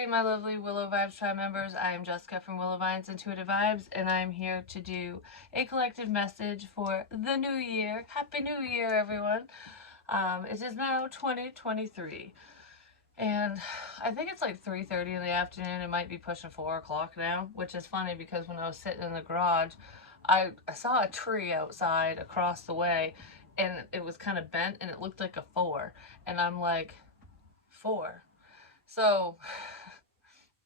Hey my lovely Willow Vibes Tribe members, I am Jessica from Willow Vines Intuitive Vibes, and I'm here to do a collective message for the new year. Happy New Year, everyone. It is now 2023, and I think it's like 3:30 in the afternoon. It might be pushing 4 o'clock now, which is funny because when I was sitting in the garage, I saw a tree outside across the way, and it was kind of bent, and it looked like a 4, and I'm like, 4? So,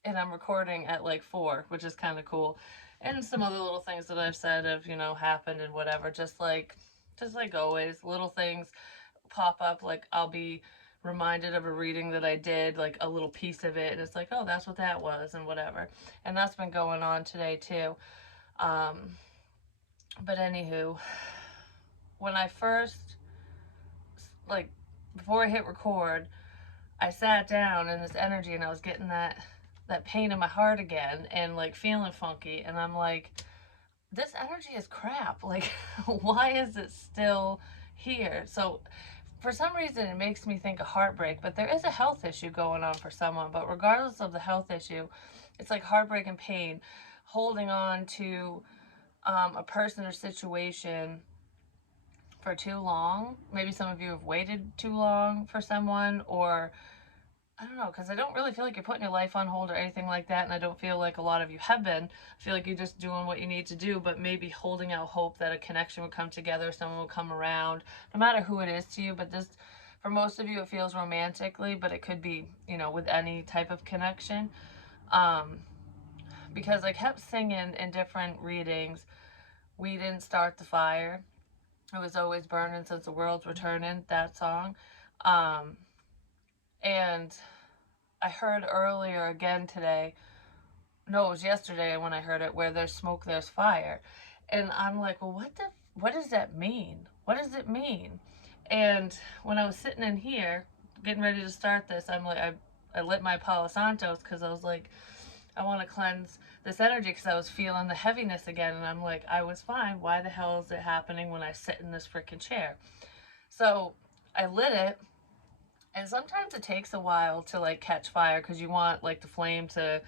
and I'm recording at like 4, which is kind of cool. And some other little things that I've said have, happened and whatever. Just like always, little things pop up. Like I'll be reminded of a reading that I did, like a little piece of it, and it's like, oh, that's what that was, and whatever. And that's been going on today too. Um, but anywho, when I first, like, before I hit record, I sat down in this energy and I was getting that pain in my heart again and like feeling funky, and I'm like, this energy is crap. Like why is it still here? So for some reason it makes me think of heartbreak, but there is a health issue going on for someone. But regardless of the health issue, it's like heartbreak and pain, holding on to a person or situation for too long. Maybe some of you have waited too long for someone, or I don't know, because I don't really feel like you're putting your life on hold or anything like that, and I don't feel like a lot of you have been. I feel like you're just doing what you need to do, but maybe holding out hope that a connection would come together, someone will come around, no matter who it is to you. But this, for most of you, it feels romantically, but it could be, with any type of connection. Um, because I kept singing in different readings, "We didn't start the fire. It was always burning since the world's returning," that song. Um, and I heard earlier again today, no, it was yesterday when I heard it, where there's smoke, there's fire. And I'm like, well, what does that mean? What does it mean? And when I was sitting in here, getting ready to start this, I'm like, I lit my Palo Santos because I was like, I want to cleanse this energy because I was feeling the heaviness again. And I'm like, I was fine. Why the hell is it happening when I sit in this freaking chair? So I lit it, and sometimes it takes a while to like catch fire because you want like the flame to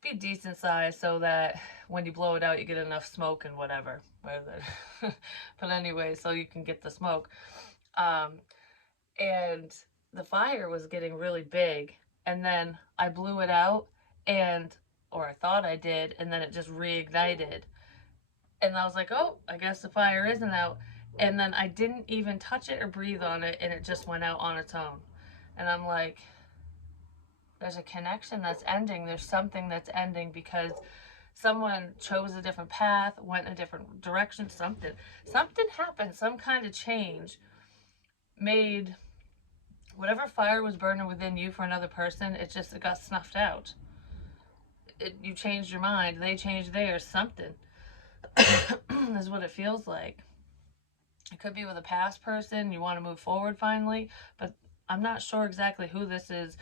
be decent size so that when you blow it out you get enough smoke and whatever. But anyway, so you can get the smoke. um and the fire was getting really big, and then I blew it out, and or I thought I did, and then it just reignited, and I was like, oh, I guess the fire isn't out. And then I didn't even touch it or breathe on it, and it just went out on its own. And I'm like, there's a connection that's ending. There's something that's ending because someone chose a different path, went in a different direction. Something happened. Some kind of change made whatever fire was burning within you for another person. It got snuffed out. You changed your mind. They changed theirs. Something is what it feels like. It could be with a past person. You want to move forward finally, but I'm not sure exactly who this is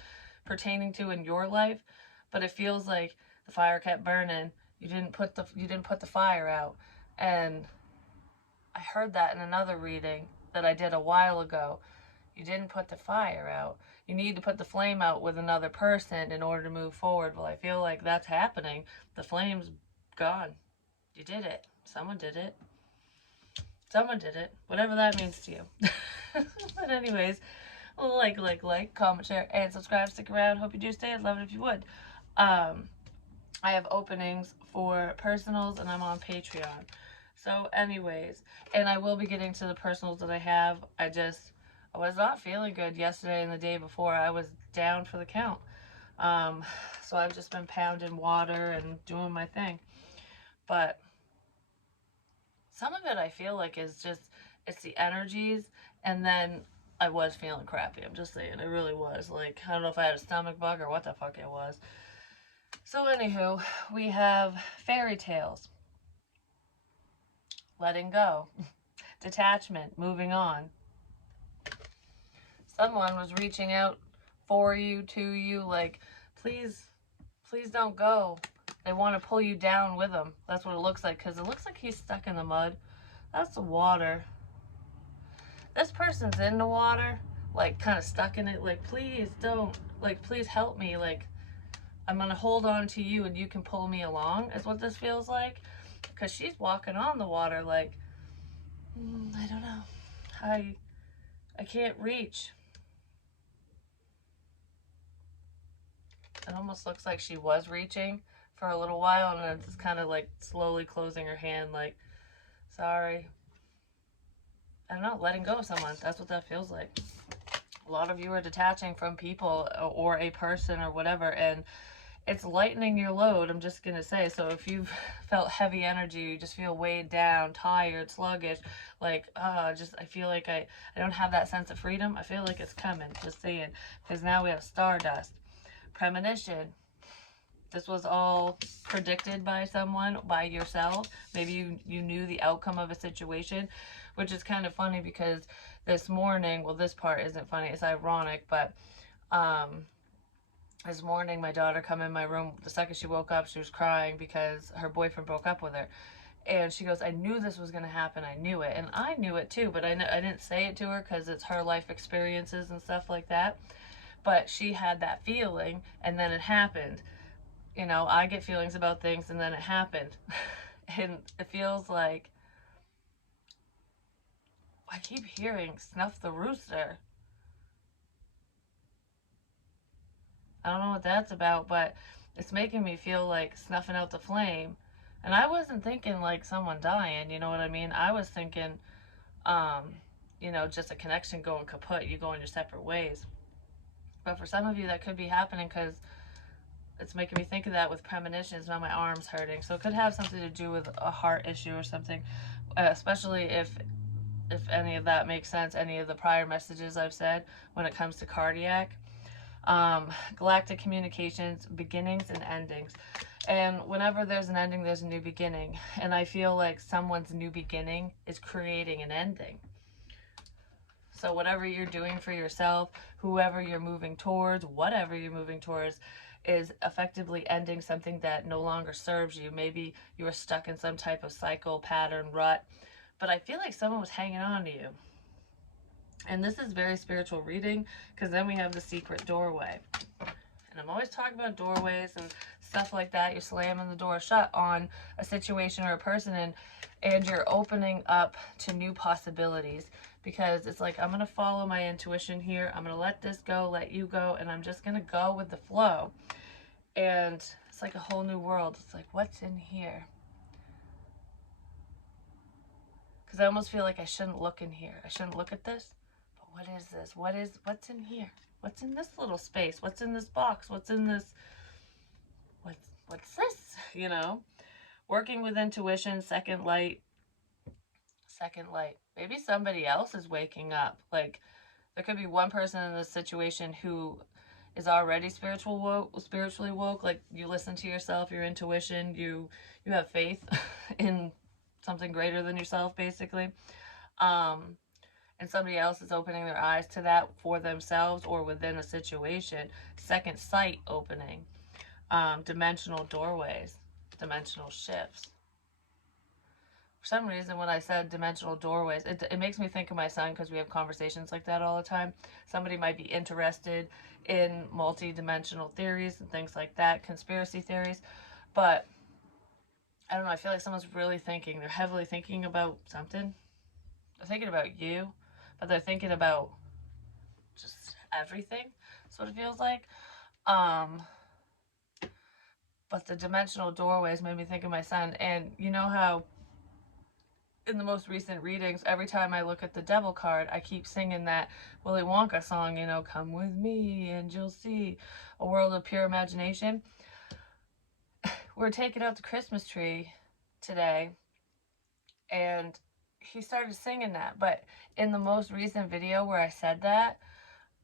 pertaining to in your life. But it feels like the fire kept burning. You didn't put the fire out. And I heard that in another reading that I did a while ago. You didn't put the fire out. You need to put the flame out with another person in order to move forward. Well, I feel like that's happening. The flame's gone. You did it. Someone did it. Someone did it. Whatever that means to you. But anyways, like, comment, share, and subscribe. Stick around. Hope you do stay. I'd love it if you would. I have openings for personals, and I'm on Patreon. So anyways, and I will be getting to the personals that I have. I was not feeling good yesterday and the day before. I was down for the count. So I've just been pounding water and doing my thing. But some of it I feel like is just, it's the energies, and then I was feeling crappy. I'm just saying, it really was. Like, I don't know if I had a stomach bug or what the fuck it was. So anywho, we have fairy tales, letting go, detachment, moving on. Someone was reaching out for you, to you, like, please, please don't go. They want to pull you down with them. That's what it looks like, because it looks like he's stuck in the mud. That's the water. This person's in the water, like, kind of stuck in it, like, please don't, like, please help me, like, I'm going to hold on to you and you can pull me along, is what this feels like. Because she's walking on the water like, I don't know. I can't reach. It almost looks like she was reaching for a little while and then it's kind of like slowly closing her hand like, sorry. I don't know, letting go of someone. That's what that feels like. A lot of you are detaching from people or a person or whatever, and it's lightening your load, I'm just going to say. So if you've felt heavy energy, you just feel weighed down, tired, sluggish, like, I feel like I don't have that sense of freedom. I feel like it's coming, just saying. Because now we have stardust. Premonition. This was all predicted by someone, by yourself. Maybe you knew the outcome of a situation, which is kind of funny because this morning, well, this part isn't funny, it's ironic, but this morning my daughter come in my room. The second she woke up, she was crying because her boyfriend broke up with her. And she goes, I knew this was going to happen. I knew it. And I knew it too, but I didn't say it to her because it's her life experiences and stuff like that. But she had that feeling and then it happened. You know, I get feelings about things and then it happened. And it feels like I keep hearing Snuff the Rooster. I don't know what that's about, but it's making me feel like snuffing out the flame. And I wasn't thinking like someone dying, you know what I mean? I was thinking, just a connection going kaput, you going your separate ways. But for some of you, that could be happening because it's making me think of that with premonitions. Now my arm's hurting. So it could have something to do with a heart issue or something, especially if any of that makes sense, any of the prior messages I've said when it comes to cardiac. Galactic communications, beginnings and endings. And whenever there's an ending, there's a new beginning. And I feel like someone's new beginning is creating an ending. So whatever you're doing for yourself, whoever you're moving towards, whatever you're moving towards, is effectively ending something that no longer serves you. Maybe you were stuck in some type of cycle, pattern, rut. But I feel like someone was hanging on to you. And this is very spiritual reading because then we have the secret doorway. And I'm always talking about doorways and stuff like that. You're slamming the door shut on a situation or a person and you're opening up to new possibilities because it's like, I'm going to follow my intuition here. I'm going to let this go, let you go, and I'm just going to go with the flow. And it's like a whole new world. It's like, what's in here? Because I almost feel like I shouldn't look in here. I shouldn't look at this. But what is this? What's in here? What's in this little space? What's in this box? What's in this? What's this? You know? Working with intuition, second light. Second light. Maybe somebody else is waking up. Like, there could be one person in this situation who is already spiritually woke. Like, you listen to yourself, your intuition, you have faith in something greater than yourself, basically. And somebody else is opening their eyes to that for themselves or within a situation. Second sight opening. Dimensional doorways. Dimensional shifts. For some reason, when I said dimensional doorways, it makes me think of my son because we have conversations like that all the time. Somebody might be interested in multi-dimensional theories and things like that, conspiracy theories. But I don't know, I feel like someone's really thinking. They're heavily thinking about something. They're thinking about you, but they're thinking about just everything. That's what it feels like. But the dimensional doorways made me think of my son. And you know how in the most recent readings, every time I look at the devil card, I keep singing that Willy Wonka song, come with me and you'll see a world of pure imagination. We're taking out the Christmas tree today, and he started singing that. But in the most recent video where I said that,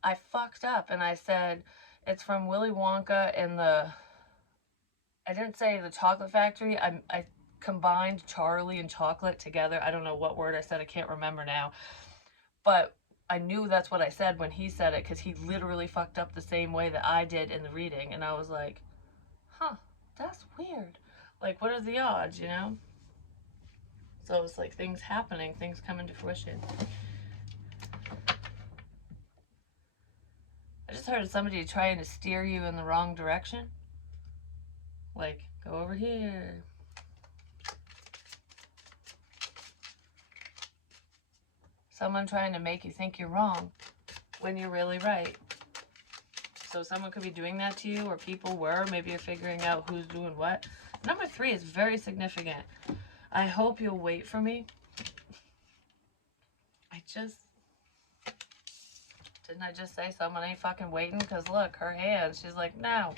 I fucked up and I said it's from Willy Wonka and I didn't say the chocolate factory. I combined Charlie and chocolate together. I don't know what word I said. I can't remember now. But I knew that's what I said when he said it because he literally fucked up the same way that I did in the reading. And I was like, huh, that's weird. Like, what are the odds, So it's like things happening, things coming to fruition. I just heard somebody trying to steer you in the wrong direction. Like, go over here. Someone trying to make you think you're wrong when you're really right. So someone could be doing that to you, or people were. Maybe you're figuring out who's doing what. Number 3 is very significant. I hope you'll wait for me. Didn't I just say someone ain't fucking waiting? Because look, her hand, she's like, no.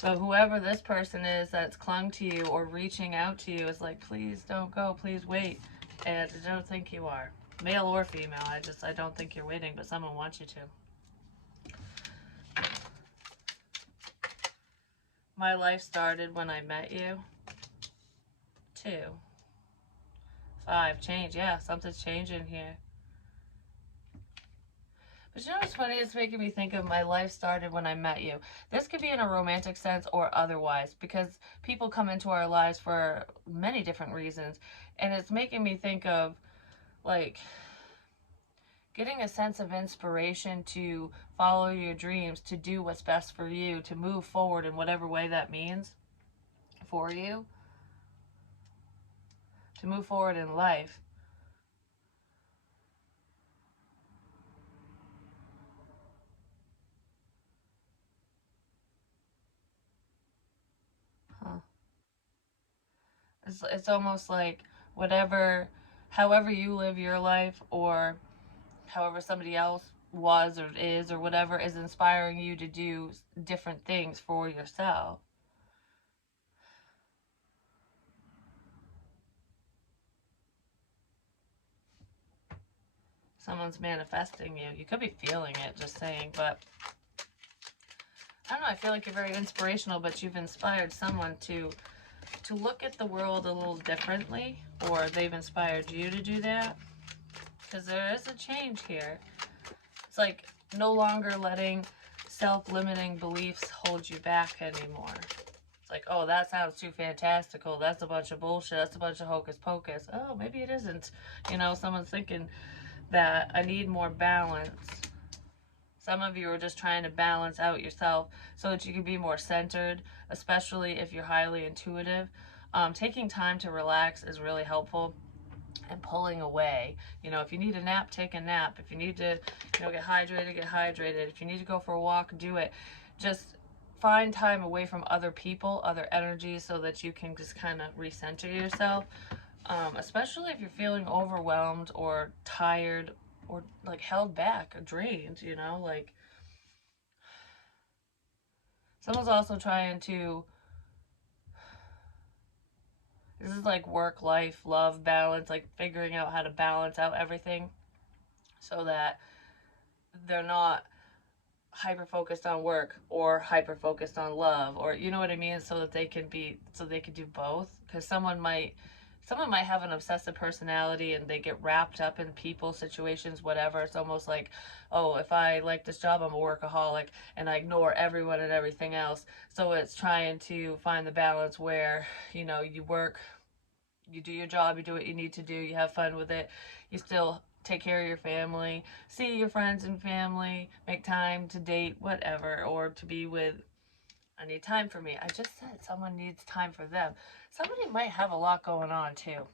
So whoever this person is that's clung to you or reaching out to you is like, please don't go, please wait. And I don't think you are. Male or female, I don't think you're waiting, but someone wants you to. My life started when I met you. 2. 5, change. Yeah, something's changing here. But you know what's funny? It's making me think of my life started when I met you. This could be in a romantic sense or otherwise, because people come into our lives for many different reasons. And it's making me think of, like, getting a sense of inspiration to follow your dreams, to do what's best for you, to move forward in whatever way that means for you, to move forward in life. Huh. It's almost like however you live your life, or however somebody else was or is or whatever, is inspiring you to do different things for yourself. Someone's manifesting you. You could be feeling it, just saying, but I don't know, I feel like you're very inspirational, but you've inspired someone to look at the world a little differently, or they've inspired you to do that, because there is a change here. It's like no longer letting self-limiting beliefs hold you back anymore. It's like, oh, that sounds too fantastical. That's a bunch of bullshit. That's a bunch of hocus pocus. Oh, maybe it isn't. You know, someone's thinking that I need more balance. Some of you are just trying to balance out yourself so that you can be more centered, especially if you're highly intuitive. Taking time to relax is really helpful, and pulling away. You know, if you need a nap, take a nap. If you need to, get hydrated, get hydrated. If you need to go for a walk, do it. Just find time away from other people, other energies, so that you can just kind of recenter yourself. Especially if you're feeling overwhelmed or tired or like held back or drained, like someone's also trying to, this is like work, life, love, balance, like figuring out how to balance out everything so that they're not hyper focused on work or hyper focused on love, or you know what I mean, so that they can do both. Because someone might have an obsessive personality and they get wrapped up in people, situations, whatever. It's almost like, oh, if I like this job, I'm a workaholic and I ignore everyone and everything else. So it's trying to find the balance where, you work, you do your job, you do what you need to do, you have fun with it, you still take care of your family, see your friends and family, make time to date, whatever, or to be with. I need time for me. I just said someone needs time for them. Somebody might have a lot going on too,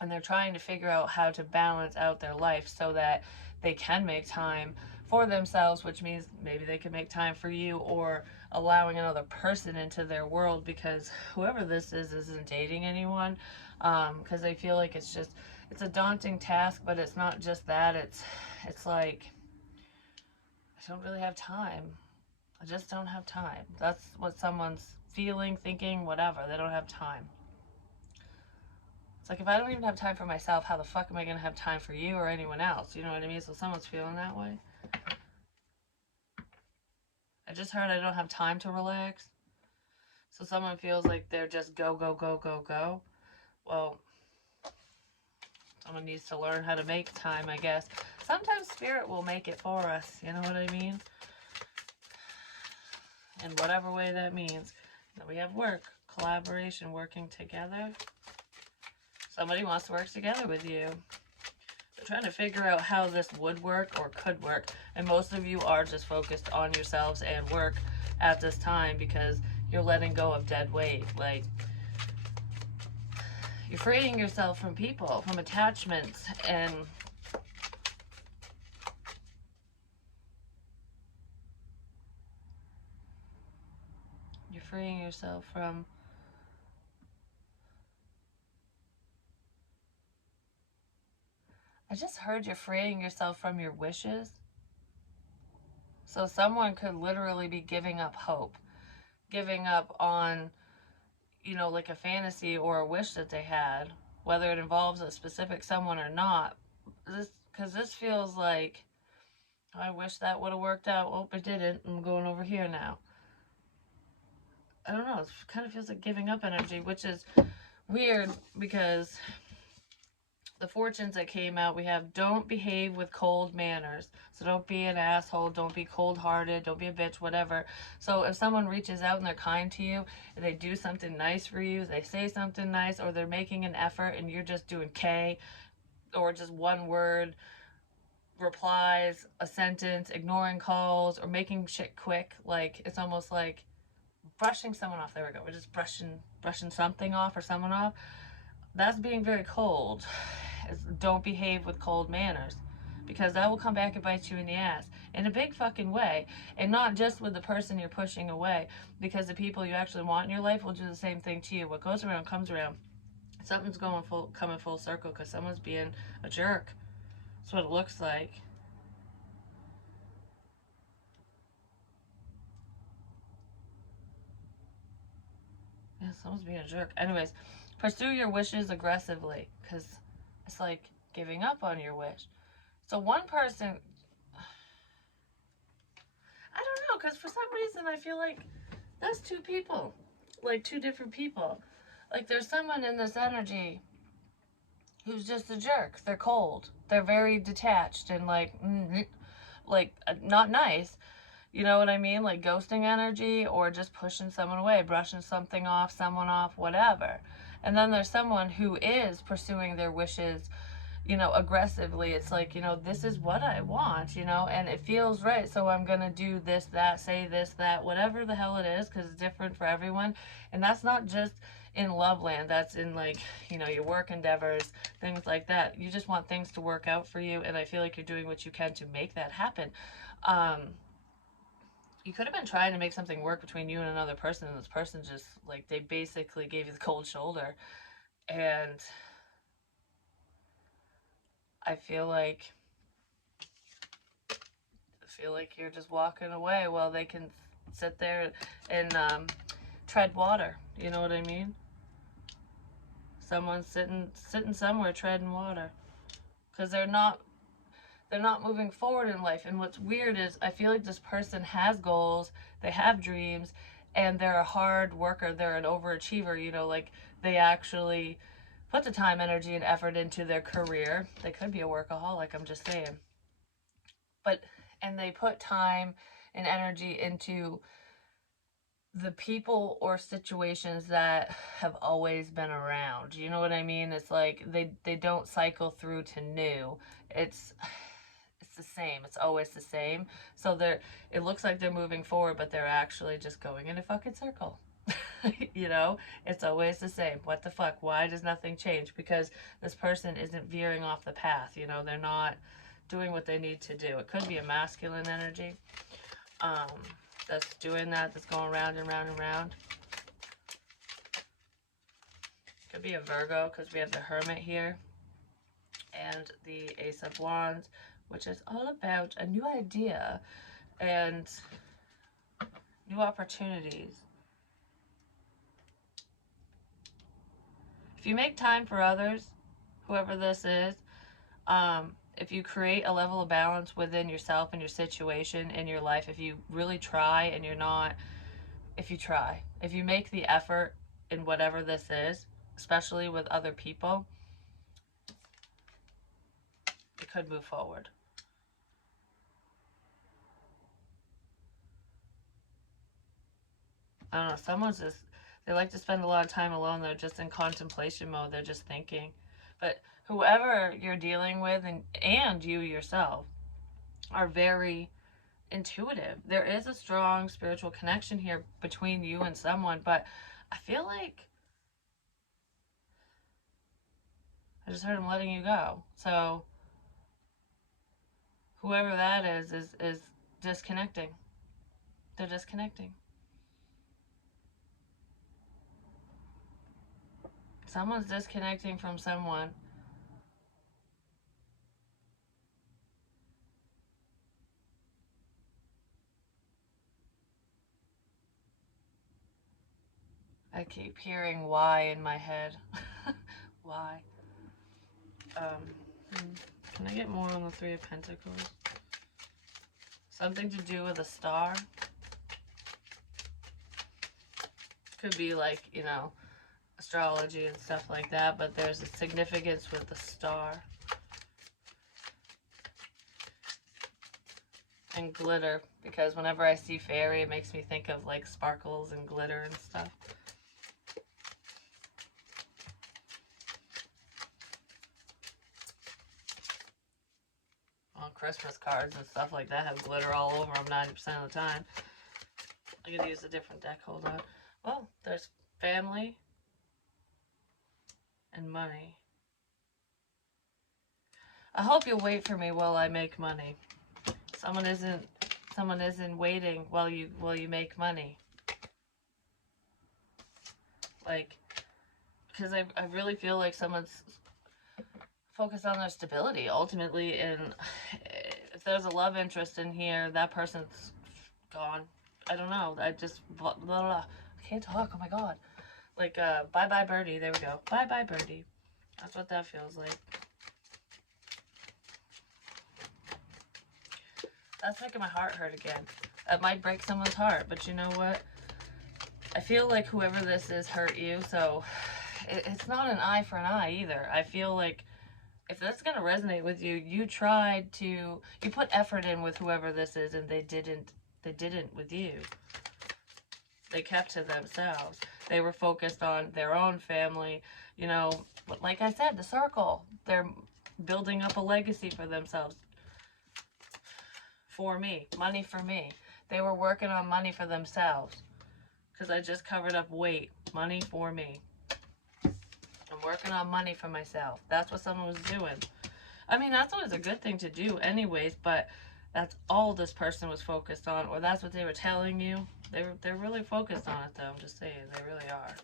and they're trying to figure out how to balance out their life so that they can make time for themselves, which means maybe they can make time for you, or allowing another person into their world, because whoever this is isn't dating anyone, because they feel like it's a daunting task. But it's not just that. It's like, I don't really have time. I just don't have time. That's what someone's feeling, thinking, whatever. They don't have time. It's like, if I don't even have time for myself, how the fuck am I going to have time for you or anyone else? You know what I mean? So someone's feeling that way. I just heard I don't have time to relax. So someone feels like they're just go, go, go, go, go. Well, someone needs to learn how to make time, I guess. Sometimes spirit will make it for us. You know what I mean? In whatever way that means. Then we have work, collaboration, working together. Somebody wants to work together with you. trying to figure out how this would work or could work. And most of you are just focused on yourselves and work at this time because you're letting go of dead weight. Like, you're freeing yourself from people, from attachments, and you're freeing yourself from I just heard you're freeing yourself from your wishes. So someone could literally be giving up hope, giving up on, like a fantasy or a wish that they had, whether it involves a specific someone or not. Because this feels like, I wish that would have worked out. Oh, it didn't. I'm going over here now. I don't know. It kind of feels like giving up energy, which is weird because the fortunes that came out, we have don't behave with cold manners. So don't be an asshole, don't be cold hearted, don't be a bitch, whatever. So if someone reaches out and they're kind to you and they do something nice for you, they say something nice, or they're making an effort and you're just doing K, or just one word replies, a sentence, ignoring calls, or making shit quick, like it's almost like brushing someone off. There we go. We're just brushing something off or someone off. That's being very cold. Don't behave with cold manners, because that will come back and bite you in the ass in a big fucking way. And not just with the person you're pushing away, because the people you actually want in your life will do the same thing to you. What goes around comes around. Something's coming full circle because someone's being a jerk. That's what it looks like. Yeah, someone's being a jerk. Anyways, pursue your wishes aggressively, because it's like giving up on your wish. So one person, I don't know, because for some reason I feel like that's two people, like two different people. Like there's someone in this energy who's just a jerk. They're cold. They're very detached and like not nice. You know what I mean? Like ghosting energy, or just pushing someone away, brushing something off, someone off, whatever. And then there's someone who is pursuing their wishes, aggressively. It's like, this is what I want, and it feels right. So I'm going to do this, that, say this, that, whatever the hell it is, because it's different for everyone. And that's not just in love land. That's in like, your work endeavors, things like that. You just want things to work out for you. And I feel like you're doing what you can to make that happen. You could have been trying to make something work between you and another person, and this person just like they basically gave you the cold shoulder. And I feel like you're just walking away while they can sit there and tread water. You know what I mean? Someone's sitting somewhere treading water because they're not moving forward in life. And what's weird is I feel like this person has goals, they have dreams, and they're a hard worker. They're an overachiever. Like they actually put the time, energy, and effort into their career. They could be a workaholic. I'm just saying. But and they put time and energy into the people or situations that have always been around. You know what I mean? It's like they don't cycle through to new. It's the same. It's always the same. So it looks like they're moving forward, but they're actually just going in a fucking circle. It's always the same. What the fuck? Why does nothing change? Because this person isn't veering off the path. They're not doing what they need to do. It could be a masculine energy that's doing that, that's going round and round and round. Could be a Virgo because we have the Hermit here and the Ace of Wands, which is all about a new idea and new opportunities. If you make time for others, whoever this is, if you create a level of balance within yourself and your situation in your life, if you really try and if you make the effort in whatever this is, especially with other people, it could move forward. I don't know, they like to spend a lot of time alone. They're just in contemplation mode. They're just thinking. But whoever you're dealing with, and you yourself, are very intuitive. There is a strong spiritual connection here between you and someone, but I feel like I just heard him letting you go. So whoever that is disconnecting. They're disconnecting. Someone's disconnecting from someone. I keep hearing why in my head. Why? Can I get more on the Three of Pentacles? Something to do with a star. Could be like, you know, astrology and stuff like that, but there's a significance with the star. And glitter, because whenever I see fairy, it makes me think of like sparkles and glitter and stuff. Well, Christmas cards and stuff like that have glitter all over them 90% of the time. I could use a different deck, hold on. Well, there's family and money. I hope you'll wait for me while I make money. Someone isn't waiting while you make money. Like, because I really feel like someone's focused on their stability ultimately, and if there's a love interest in here, that person's gone. I don't know. I just blah, blah, blah. I can't talk. Oh my god. Like bye bye birdie. There we go. Bye bye birdie. That's what that feels like. That's making my heart hurt again. That might break someone's heart, but you know what? I feel like whoever this is hurt you, so it's not an eye for an eye either. I feel like if that's going to resonate with you, you put effort in with whoever this is, and they didn't with you. They kept to themselves. They were focused on their own family, you know, like I said, the circle. They're building up a legacy for themselves. For me, money for me. They were working on money for themselves. Because I just covered up weight. Money for me. I'm working on money for myself. That's what someone was doing. I mean, that's always a good thing to do anyways, but that's all this person was focused on, or that's what they were telling you. They're really focused on it, though. I'm just saying, they really are.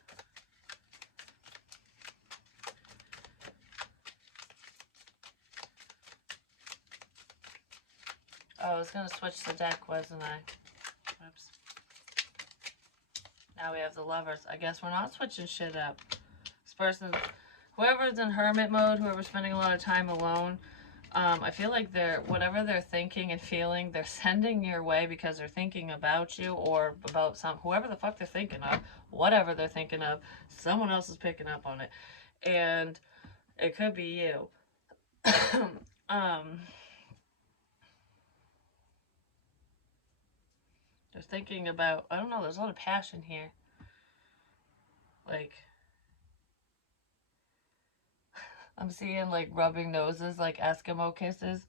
Oh, I was going to switch the deck, wasn't I? Whoops. Now we have the Lovers. I guess we're not switching shit up. This person, whoever's in hermit mode, whoever's spending a lot of time alone, I feel like whatever they're thinking and feeling, they're sending your way because they're thinking about you or about whoever the fuck they're thinking of, whatever they're thinking of, someone else is picking up on it. And it could be you. They're thinking about, I don't know, there's a lot of passion here. Like, I'm seeing like rubbing noses, like Eskimo kisses.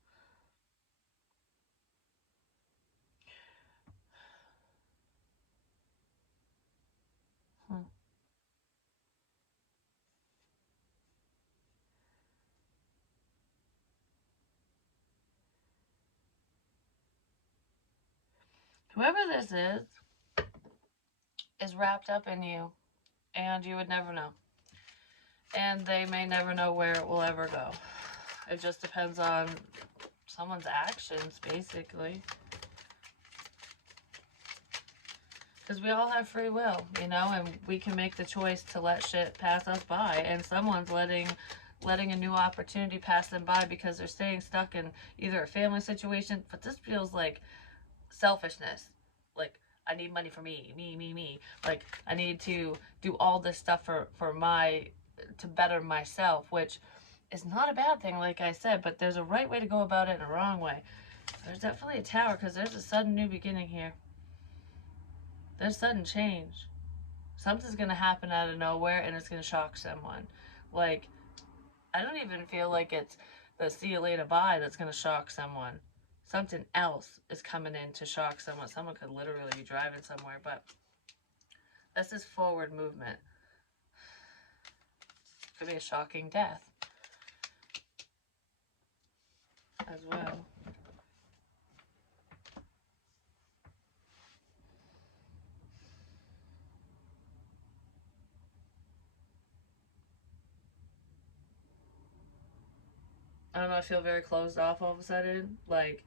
Whoever this is wrapped up in you, and you would never know. And they may never know where it will ever go. It just depends on someone's actions, basically. Because we all have free will, you know, and we can make the choice to let shit pass us by, and someone's letting a new opportunity pass them by because they're staying stuck in either a family situation, but this feels like selfishness. Like, I need money for me. Like, I need to do all this stuff to better myself, which is not a bad thing, like I said, but there's a right way to go about it and a wrong way. There's definitely a tower, because there's a sudden new beginning here. There's sudden change. Something's going to happen out of nowhere, and it's going to shock someone. Like, I don't even feel like it's the see you later bye that's going to shock someone. Something else is coming in to shock someone. Someone could literally be driving somewhere, but this is forward movement. Could be a shocking death as well. I don't know, I feel very closed off all of a sudden. Like,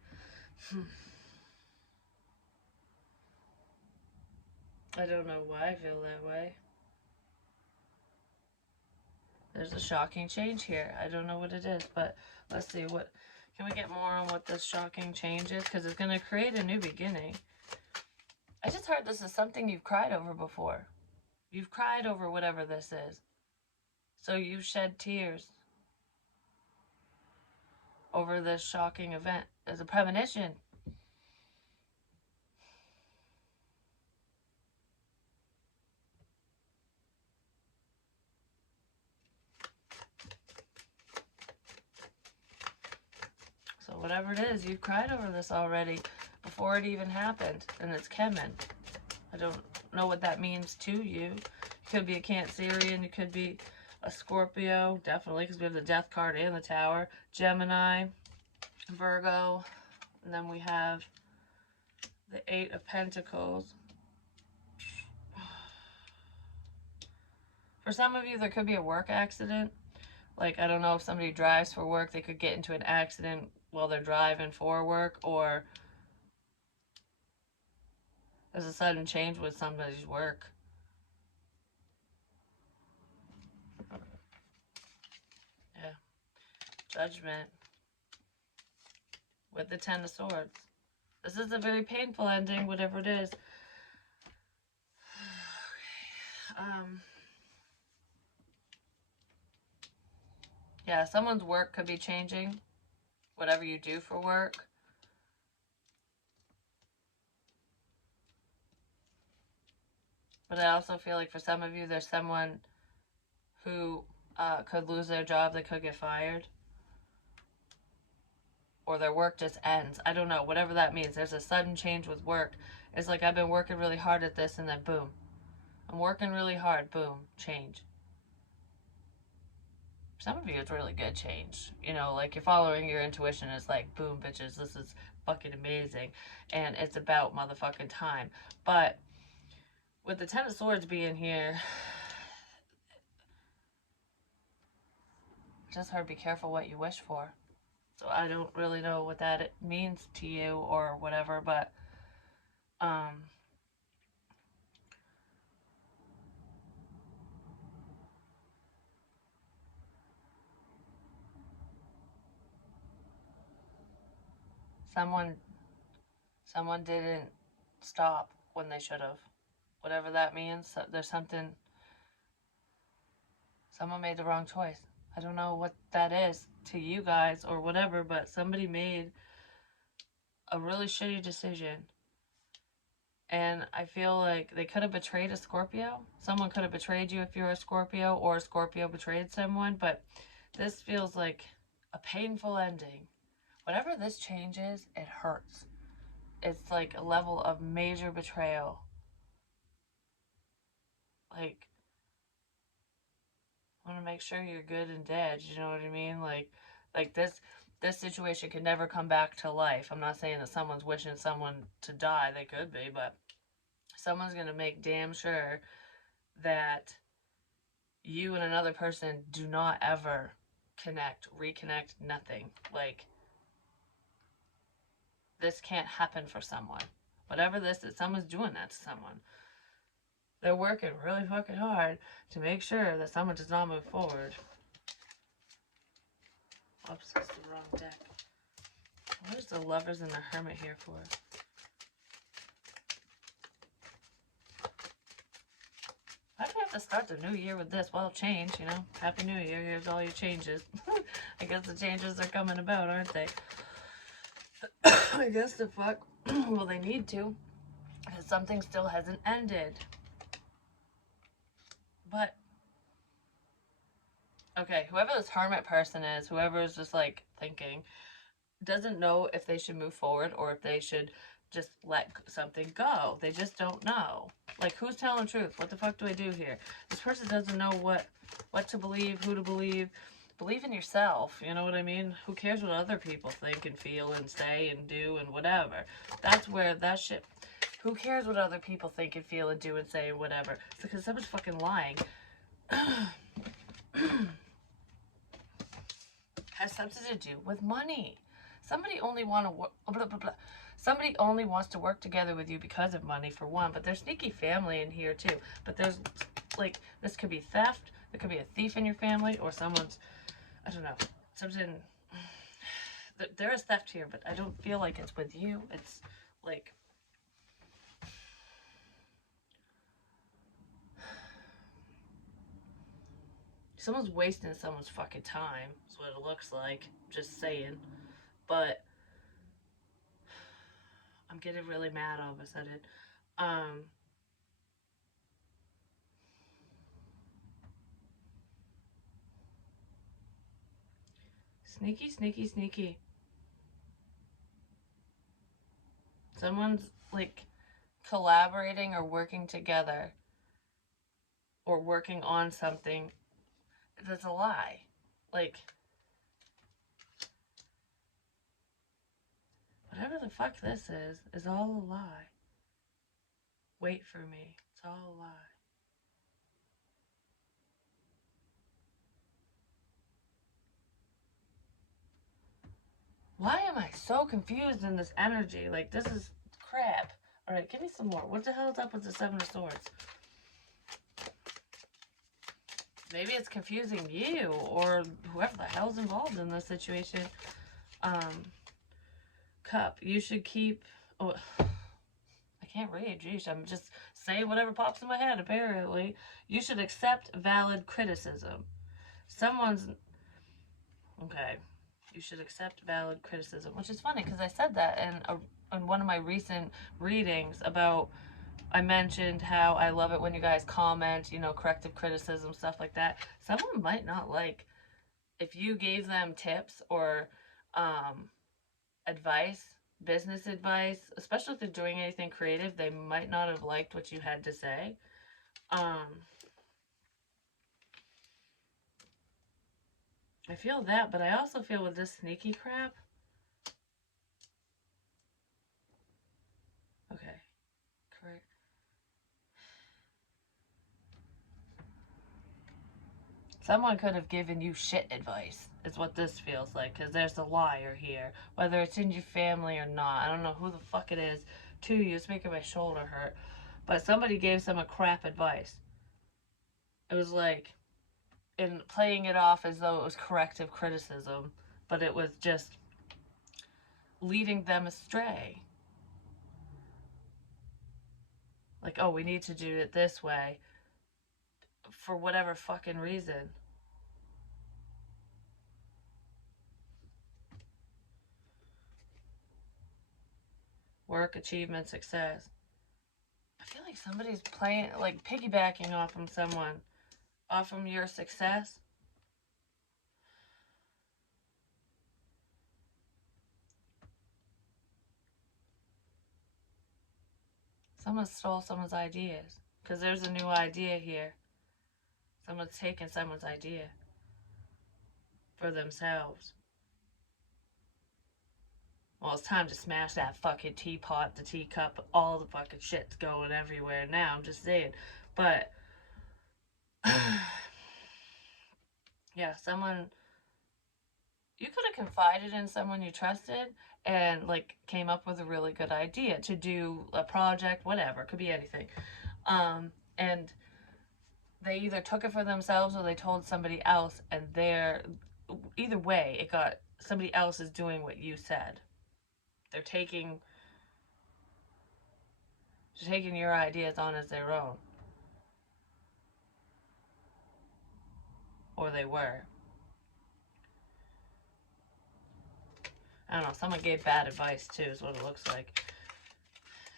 I don't know why I feel that way. There's a shocking change here. I don't know what it is, but let's see. What can we get more on what this shocking change is? Because it's going to create a new beginning. I just heard this is something you've cried over before. You've cried over whatever this is. So you've shed tears over this shocking event as a premonition. So whatever it is, you've cried over this already before it even happened, and it's coming. I don't know what that means to you. It could be a Cancerian, it could be a Scorpio, definitely, because we have the Death card and the Tower. Gemini, Virgo, and then we have the Eight of Pentacles. For some of you, there could be a work accident. Like, I don't know if somebody drives for work, they could get into an accident while they're driving for work, or there's a sudden change with somebody's work. Yeah. Judgment. With the Ten of Swords. This is a very painful ending, whatever it is. Yeah, someone's work could be changing. Whatever you do for work. But I also feel like for some of you, there's someone who could lose their job. They could get fired. Or their work just ends. I don't know. Whatever that means. There's a sudden change with work. It's like I've been working really hard at this and then boom. I'm working really hard. Boom. Change. For some of you, it's really good change. You know, like you're following your intuition. It's like, boom, bitches. This is fucking amazing. And it's about motherfucking time. But with the Ten of Swords being here, just heard be careful what you wish for. So I don't really know what that means to you or whatever, but someone didn't stop when they should have. Whatever that means, there's something, someone made the wrong choice. I don't know what that is to you guys or whatever, but somebody made a really shitty decision. And I feel like they could have betrayed a Scorpio. Someone could have betrayed you if you're a Scorpio, or a Scorpio betrayed someone. But this feels like a painful ending. Whatever this change is, it hurts. It's like a level of major betrayal. Like, I want to make sure you're good and dead. You know what I mean? Like this situation can never come back to life. I'm not saying that someone's wishing someone to die. They could be, but someone's going to make damn sure that you and another person do not ever connect, reconnect, nothing. Like, this can't happen for someone. Whatever this is, someone's doing that to someone. They're working really fucking hard to make sure that someone does not move forward. Oops, it's the wrong deck. What is the Lovers and the Hermit here for? Why do we have to start the new year with this? Well, change, you know. Happy New Year. Here's all your changes. I guess the changes are coming about, aren't they? I guess the fuck. Well, they need to. Because something still hasn't ended. But Okay, whoever this hermit person is, whoever is just like thinking, doesn't know if they should move forward or if they should just let something go. They just don't know. Like, who's telling the truth? What the fuck do I do here? This person doesn't know what to believe, who to believe. Believe in yourself, you know what I mean? Who cares what other people think and feel and say and do and whatever? That's where that shit. Who cares what other people think and feel and do and say and whatever? It's because someone's fucking lying. Has something to do with money. Somebody only want to work. Blah, blah, blah. Somebody only wants to work together with you because of money, for one. But there's sneaky family in here too. But there's like, this could be theft. There could be a thief in your family, or someone's, I don't know, something. There is theft here, but I don't feel like it's with you. It's like, someone's wasting someone's fucking time. Is what it looks like. Just saying. But I'm getting really mad all of a sudden. Sneaky, sneaky, sneaky. Someone's like collaborating or working together or working on something that's a lie. Like, whatever the fuck this is all a lie. Wait for me. It's all a lie. Why am I so confused in this energy? Like, this is crap. Alright, give me some more. What the hell is up with the Seven of Swords? Maybe it's confusing you or whoever the hell's involved in this situation. Cup. You should keep... Oh, I can't read. Jeez, I'm just saying whatever pops in my head, apparently. You should accept valid criticism. Someone's... Okay. You should accept valid criticism. Which is funny, because I said that in one of my recent readings about... I mentioned how I love it when you guys comment, you know, corrective criticism, stuff like that. Someone might not like if you gave them tips or advice, business advice, especially if they're doing anything creative, they might not have liked what you had to say. I feel that, but I also feel with this sneaky crap. Okay, correct. Someone could have given you shit advice, is what this feels like, because there's a liar here. Whether it's in your family or not. I don't know who the fuck it is to you. It's making my shoulder hurt. But somebody gave some crap advice. It was like, in playing it off as though it was corrective criticism, but it was just leading them astray. Like, oh, we need to do it this way for whatever fucking reason. Work, achievement, success. I feel like somebody's playing, like piggybacking off from someone, off from your success. Someone stole someone's ideas. Because there's a new idea here. Someone's taken someone's idea for themselves. Well, it's time to smash that fucking teapot, the teacup, all the fucking shit's going everywhere now. I'm just saying. But, yeah, someone... You could have confided in someone you trusted and, like, came up with a really good idea to do a project, whatever. It could be anything. And they either took it for themselves or they told somebody else, and either way, it got... Somebody else is doing what you said. They're taking your ideas on as their own. Or they were. I don't know, someone gave bad advice too, is what it looks like.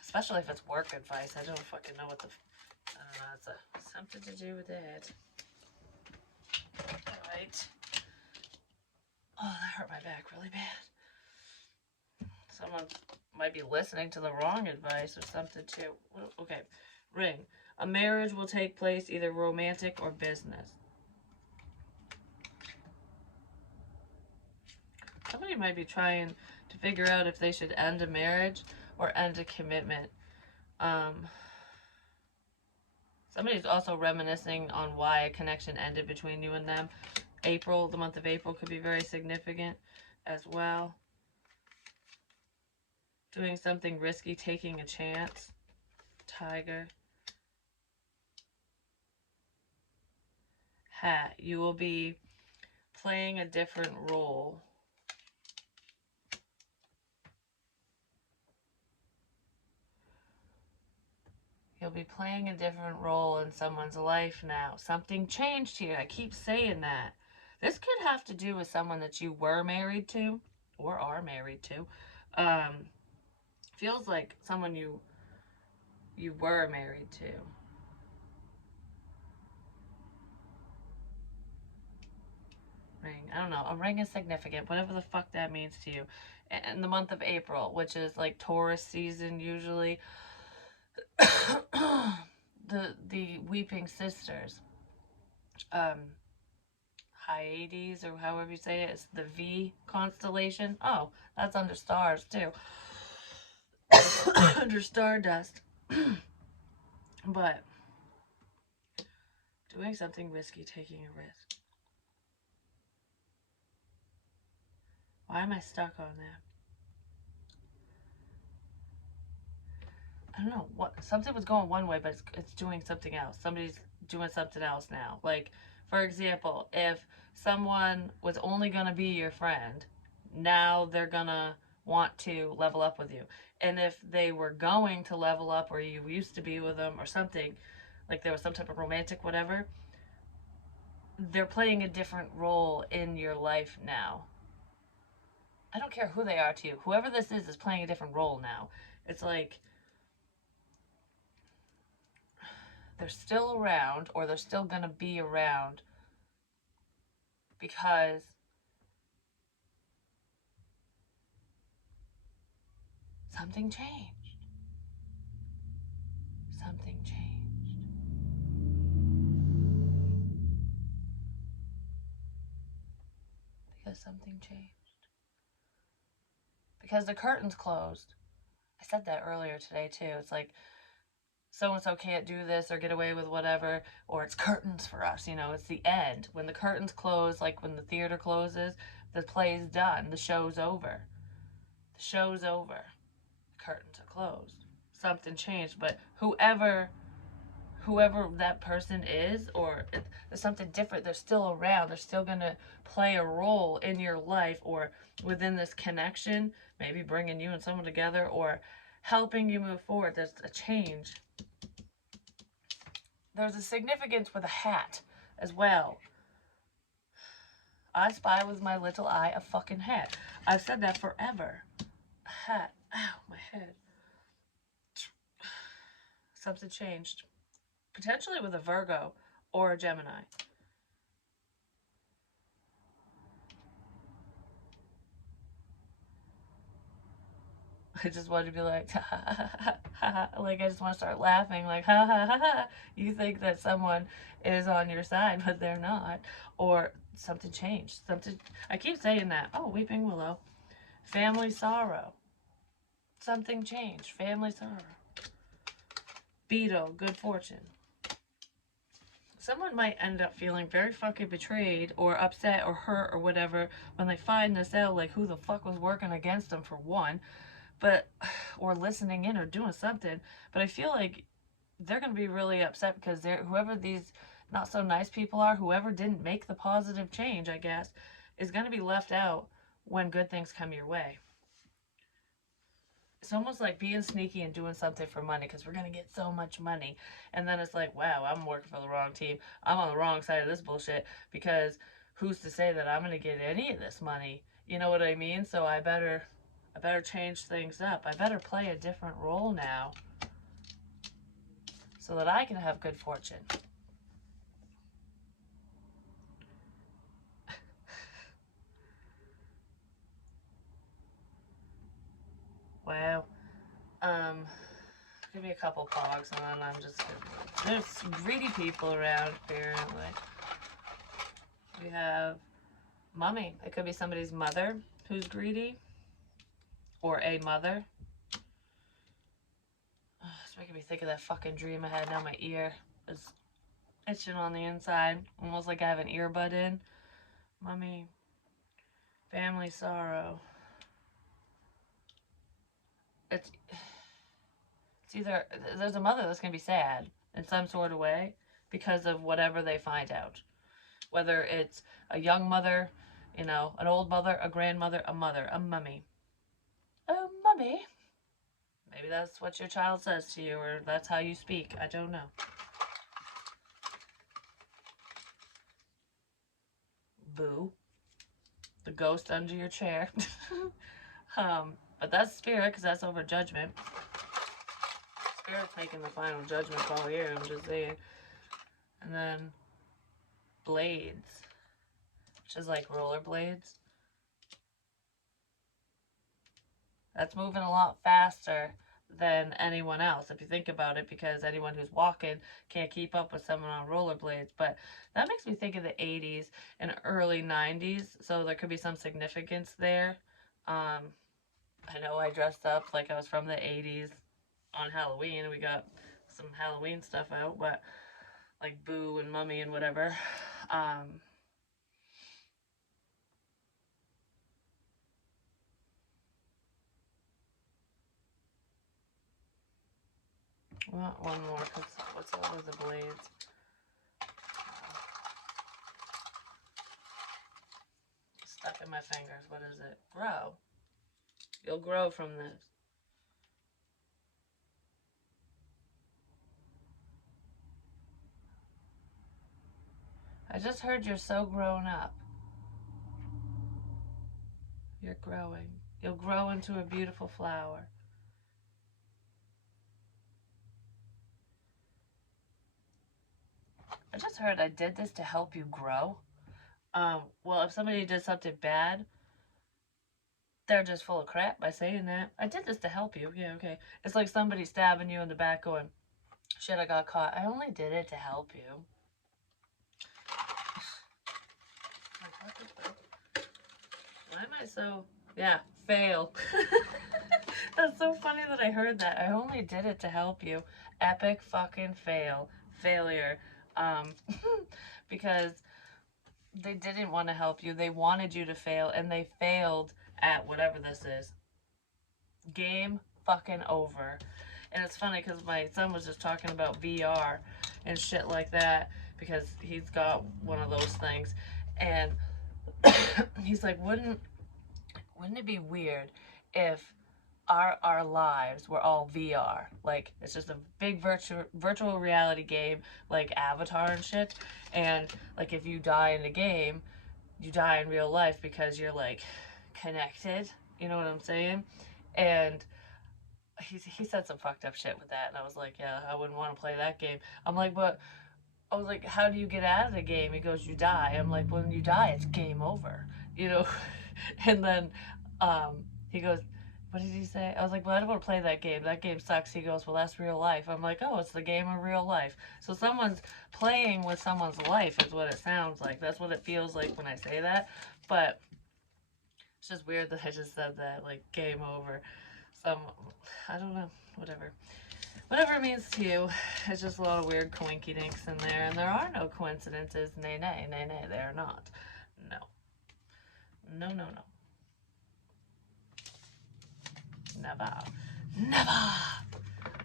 Especially if it's work advice. I don't fucking know what the... I don't know, it's something to do with it. Alright. right. Oh, that hurt my back really bad. Someone might be listening to the wrong advice or something too. Okay, ring. A marriage will take place either romantic or business. Somebody might be trying to figure out if they should end a marriage or end a commitment. Somebody's also reminiscing on why a connection ended between you and them. April, the month of April could be very significant as well. Doing something risky, taking a chance. Tiger. Hat. You will be playing a different role. You'll be playing a different role in someone's life now. Something changed here. I keep saying that. This could have to do with someone that you were married to or are married to. Feels like someone you were married to. Ring. I don't know. A ring is significant, whatever the fuck that means to you. In the month of April, which is like Taurus season usually. the Weeping Sisters. Hyades, or however you say it, it's the V constellation. Oh, that's under stars too. Under stardust. But doing something risky, taking a risk. Why am I stuck on that? I don't know. What, something was going one way, but it's doing something else. Somebody's doing something else now. Like, for example, if someone was only gonna be your friend, now they're gonna want to level up with you. And if they were going to level up, or you used to be with them, or something, like there was some type of romantic whatever, they're playing a different role in your life now. I don't care who they are to you. Whoever this is playing a different role now. It's like they're still around, or they're still gonna be around, because something changed. Something changed. Because something changed. Because the curtain's closed. I said that earlier today too. It's like so-and-so can't do this or get away with whatever, or it's curtains for us, you know, it's the end. When the curtains close, like when the theater closes, the play's done, the show's over. The show's over. The curtains are closed. Something changed, but whoever that person is, or there's something different, they're still around, they're still gonna play a role in your life, or within this connection, maybe bringing you and someone together, or helping you move forward. There's a change. There's a significance with a hat as well. I spy with my little eye a fucking hat. I've said that forever. A hat. Ow, my head. Something changed. Potentially with a Virgo or a Gemini. I just want to be like, ha ha ha ha ha ha. Like, I just want to start laughing, like, ha ha ha ha. You think that someone is on your side, but they're not. Or something changed. Something. I keep saying that. Oh, Weeping Willow. Family sorrow. Something changed. Family sorrow. Beetle. Good fortune. Someone might end up feeling very fucking betrayed or upset or hurt or whatever when they find this out, like who the fuck was working against them, for one, but or listening in or doing something. But I feel like they're going to be really upset because whoever these not so nice people are, whoever didn't make the positive change, I guess, is going to be left out when good things come your way. It's almost like being sneaky and doing something for money, because we're going to get so much money. And then it's like, wow, I'm working for the wrong team. I'm on the wrong side of this bullshit, because who's to say that I'm going to get any of this money? You know what I mean? So I better change things up. I better play a different role now so that I can have good fortune. Wow. Give me a couple pogs and then I'm just gonna... There's greedy people around, apparently. We have mummy. It could be somebody's mother who's greedy. Or a mother. Oh, it's making me think of that fucking dream I had. Now my ear is itching on the inside. Almost like I have an earbud in. Mummy. Family sorrow. It's either there's a mother that's going to be sad in some sort of way because of whatever they find out. Whether it's a young mother, you know, an old mother, a grandmother, a mother, a mummy. Oh, mummy. Maybe that's what your child says to you, or that's how you speak. I don't know. Boo. The ghost under your chair. But that's spirit, because that's over judgment. Spirit's making the final judgment call here, I'm just saying. And then blades, which is like rollerblades. That's moving a lot faster than anyone else, if you think about it, because anyone who's walking can't keep up with someone on rollerblades. But that makes me think of the 80s and early 90s, so there could be some significance there. I know I dressed up like I was from the 80s on Halloween, and we got some Halloween stuff out, but like Boo and Mummy and whatever. Well, one more, because what's all of the blades? Stuck in my fingers. What is it? Grow. You'll grow from this. I just heard you're so grown up. You're growing. You'll grow into a beautiful flower. I just heard I did this to help you grow. Well, if somebody did something bad, they're just full of crap by saying that. I did this to help you. Yeah, okay. It's like somebody stabbing you in the back going, shit, I got caught. I only did it to help you. Why am I so... Yeah, fail. That's so funny that I heard that. I only did it to help you. Epic fucking fail. Failure. Because they didn't want to help you. They wanted you to fail, and they failed at whatever this is. Game fucking over. And it's funny because my son was just talking about VR and shit like that because he's got one of those things. And he's like, wouldn't it be weird if our lives were all VR? Like, it's just a big virtual reality game like Avatar and shit. And like, if you die in the game, you die in real life because you're like connected. You know what I'm saying? And he said some fucked up shit with that, and I was like, yeah, I wouldn't want to play that game. I'm like, but I was like, how do you get out of the game? He goes, you die. I'm like, when you die, it's game over, you know? And then he goes, what did he say? I was like, well, I don't want to play that game. That game sucks. He goes, well, that's real life. I'm like, oh, it's the game of real life. So someone's playing with someone's life is what it sounds like. That's what it feels like when I say that. But it's just weird that I just said that, like, game over. I don't know, whatever. Whatever it means to you, it's just a lot of weird coinky dinks in there, and there are no coincidences. Nay, nay, nay, nay, they are not. No. No, no, no. Never. Never! I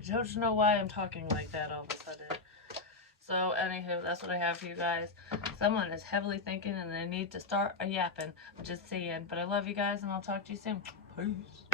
don't know why I'm talking like that all of a sudden. So, anywho, that's what I have for you guys. Someone is heavily thinking and they need to start a yapping. I'm just saying. But I love you guys, and I'll talk to you soon. Peace.